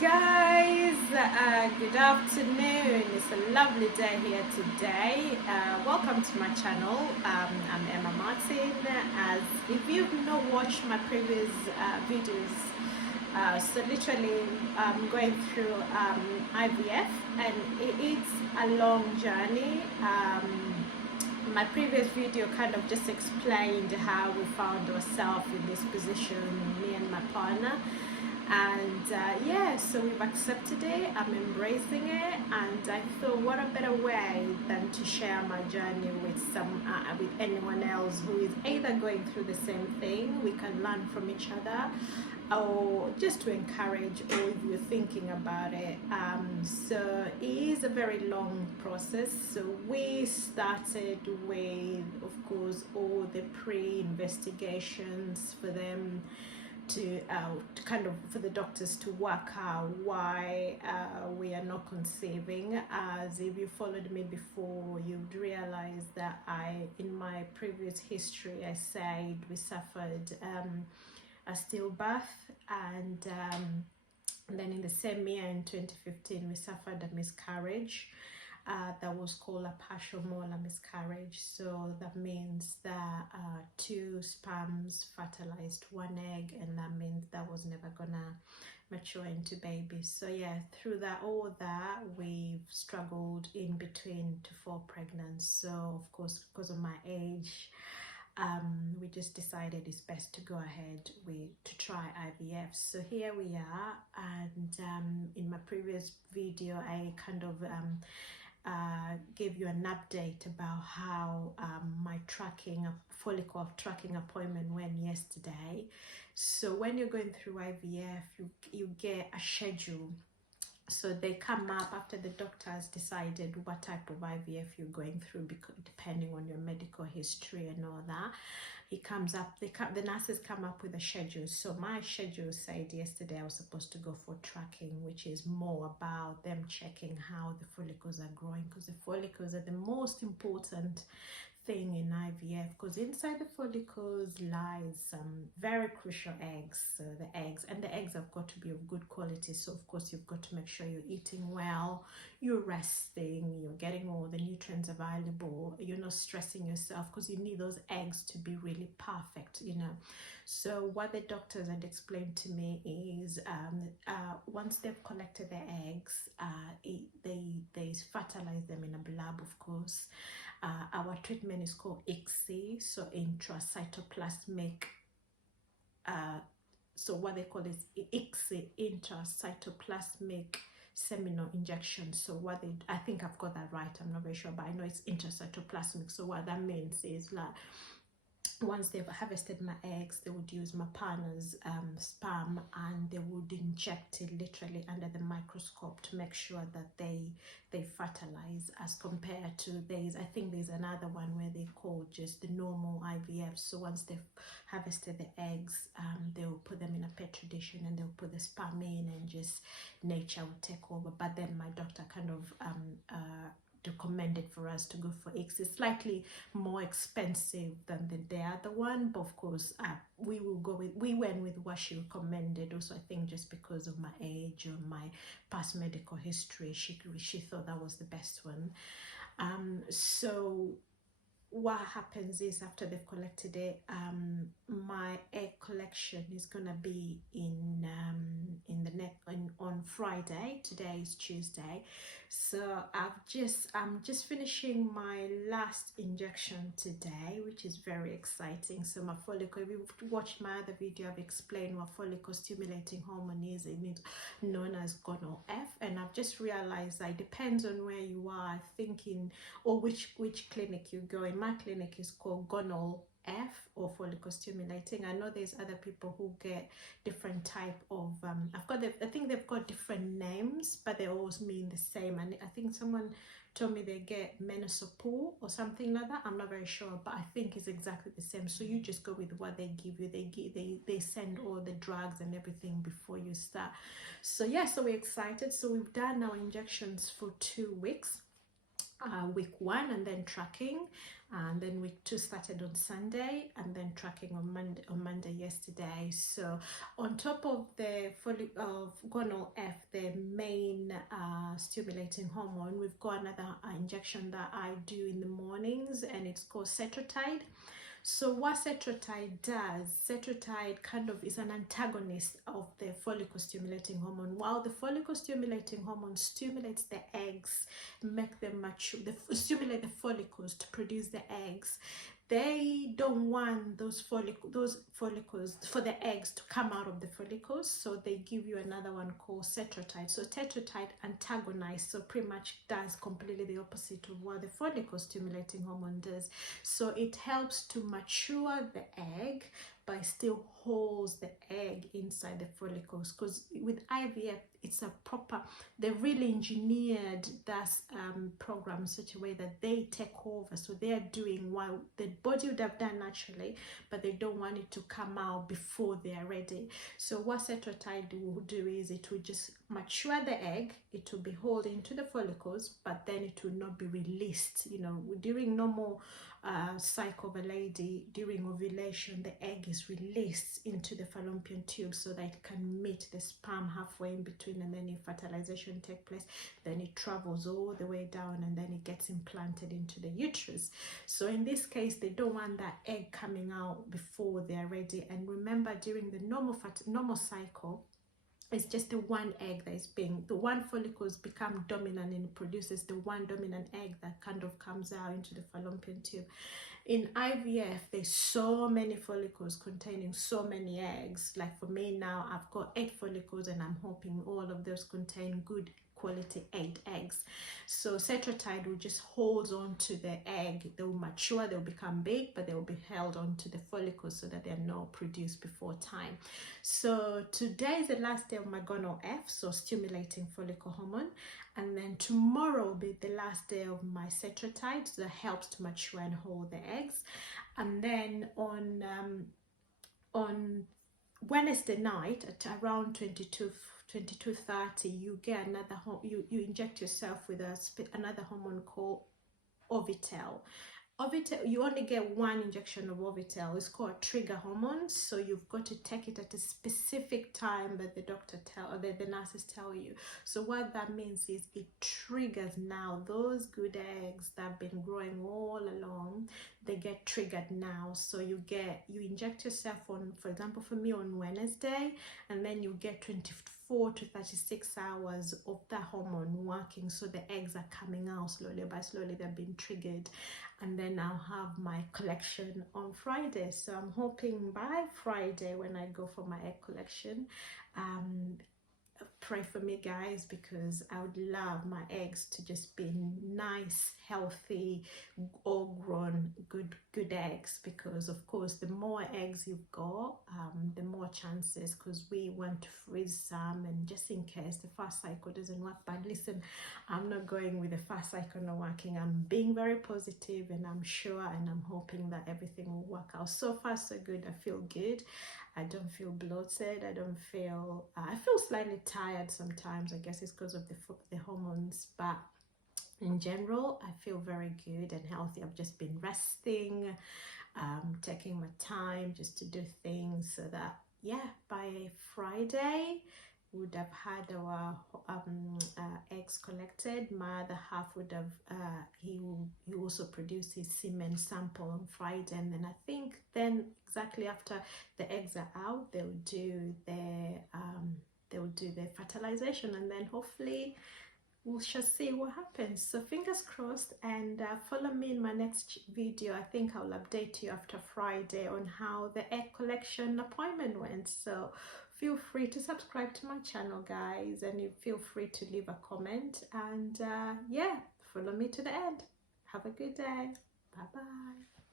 guys, good afternoon. It's a lovely day here today. Welcome to my channel. I'm Emma Martin. As if you've not watched my previous videos, so literally I'm going through IVF, and it's a long journey. My previous video kind of just explained how we found ourselves in this position, me and my partner. And yeah, so we've accepted it, I'm embracing it, and I thought what a better way than to share my journey with with anyone else who is either going through the same thing. We can learn from each other, or just to encourage, or if you're thinking about it. So it is a very long process. So we started with, of course, all the pre-investigations for them to kind of for the doctors to work out why we are not conceiving. As if you followed me before, you'd realize that in my previous history, I said we suffered a stillbirth, and then in the same year, in 2015, we suffered a miscarriage. That was called a partial molar miscarriage. So that means that 2 sperms fertilized 1 egg, and that means that was never gonna mature into babies. So yeah, through all that we've struggled in between to fall pregnant. So of course, because of my age, we just decided it's best to go ahead to try IVF. So here we are, and in my previous video I kind of gave you an update about how my follicle tracking appointment went yesterday. So when you're going through IVF, you get a schedule. So they come up after the doctor has decided what type of IVF you're going through, because depending on your medical history and all that, it comes up. The nurses come up with a schedule. So my schedule said yesterday I was supposed to go for tracking, which is more about them checking how the follicles are growing, because the follicles are the most important thing in IVF, because inside the follicles lies some very crucial eggs. So the eggs have got to be of good quality. So of course you've got to make sure you're eating well, you're resting, you're getting all the nutrients available, you're not stressing yourself, because you need those eggs to be really perfect, you know. So what the doctors had explained to me is once they've collected the eggs, they fertilize them in a lab, of course. Our treatment is called ICSI, so intracytoplasmic. So what they call is ICSI, intracytoplasmic seminal injection. So I think I've got that right. I'm not very sure, but I know it's intracytoplasmic. So what that means is like, once they've harvested my eggs, they would use my partner's sperm, and they would inject it literally under the microscope to make sure that they fertilize, as compared to I think there's another one where they call just the normal IVF. So once they've harvested the eggs, they'll put them in a petri dish, and then they'll put the sperm in, and just nature will take over. But then my doctor kind of recommended for us to go for ICSI. It's slightly more expensive than the other one, but of course we went with what she recommended. Also, I think just because of my age or my past medical history, she thought that was the best one. So what happens is, after they've collected it, my egg collection is gonna be on Friday. Today is Tuesday, so I'm just finishing my last injection today, which is very exciting. So my follicle, if you've watched my other video, I've explained what follicle stimulating hormone is. It is known as GONOL-F, and I've just realized that it depends on where you are thinking, or which clinic you go in. My clinic is called GONOL-F, or follicle stimulating. I know there's other people who get different type of I think they've got different names, but they always mean the same. And I think someone told me they get Menosopol or something like that. I'm not very sure, but I think it's exactly the same. So you just go with what they give you. They send all the drugs and everything before you start. So yeah, so we're excited. So we've done our injections for 2 weeks. week 1, and then tracking, and then week 2 started on Sunday, and then tracking on Monday yesterday. So on top of the of gonal F, the main stimulating hormone, we've got another injection that I do in the mornings, and it's called Cetrotide. So what Cetrotide does, Cetrotide kind of is an antagonist of the follicle stimulating hormone. While the follicle stimulating hormone stimulates the eggs, make them mature, stimulate the follicles to produce the eggs, they don't want those follicles for the eggs to come out of the follicles, so they give you another one called Cetrotide. So Cetrotide antagonizes, so pretty much does completely the opposite of what the follicle stimulating hormone does. So it helps to mature the egg but still holds the egg inside the follicles, because with IVF it's a proper, they really engineered that program in such a way that they take over. So they are doing what the body would have done naturally, but they don't want it to come out before they are ready. So what Cetrotide will do is it will just mature the egg, it will be held into the follicles, but then it will not be released. You know, during normal cycle of a lady, during ovulation, the egg is released into the fallopian tube so that it can meet the sperm halfway in between, and then if fertilization takes place, then it travels all the way down and then it gets implanted into the uterus. So in this case, they don't want that egg coming out before they are ready. And remember, during the normal cycle, it's just the one egg that is being, the one follicles become dominant and produces the one dominant egg that kind of comes out into the fallopian tube. In IVF, there's so many follicles containing so many eggs. Like for me now, I've got 8 follicles, and I'm hoping all of those contain good quality 8 eggs. So Cetrotide will just hold on to the egg. They will mature, they'll become big, but they will be held on to the follicles so that they're not produced before time. So today is the last day of my gonal F, so stimulating follicle hormone, and then tomorrow will be the last day of my Cetrotide, so that helps to mature and hold the eggs. And then on Wednesday night at around 22:30, you get another you inject yourself with another hormone called Orbital. You only get one injection of Orbital. It's called a trigger hormone, so you've got to take it at a specific time that the nurses tell you. So what that means is it triggers now those good eggs that have been growing all along. They get triggered now. So you inject yourself on, for example, for me on Wednesday, and then you get 24 to 36 hours of that hormone working, so the eggs are coming out slowly by slowly. They're being triggered, and then I'll have my collection on Friday. So I'm hoping by Friday, when I go for my egg collection, pray for me, guys, because I would love my eggs to just be nice, healthy, all grown, good eggs, because of course the more eggs you've got, the more chances, because we want to freeze some, and just in case the fast cycle doesn't work. But listen, I'm not going with the fast cycle not working. I'm being very positive, and I'm sure and I'm hoping that everything will work out. So far so good. I feel good. I don't feel bloated. I feel slightly tired sometimes. I guess it's because of the hormones, but in general, I feel very good and healthy. I've just been resting, taking my time just to do things, so that, yeah, by Friday, we would have had our eggs collected. My other half would have, he also produced his semen sample on Friday, and then I think then exactly after the eggs are out, they'll do the fertilization, and then hopefully we shall see what happens. So fingers crossed, and follow me in my next video. I think I'll update you after Friday on how the egg collection appointment went. So feel free to subscribe to my channel, guys, and you feel free to leave a comment, and yeah, follow me to the end. Have a good day. Bye bye.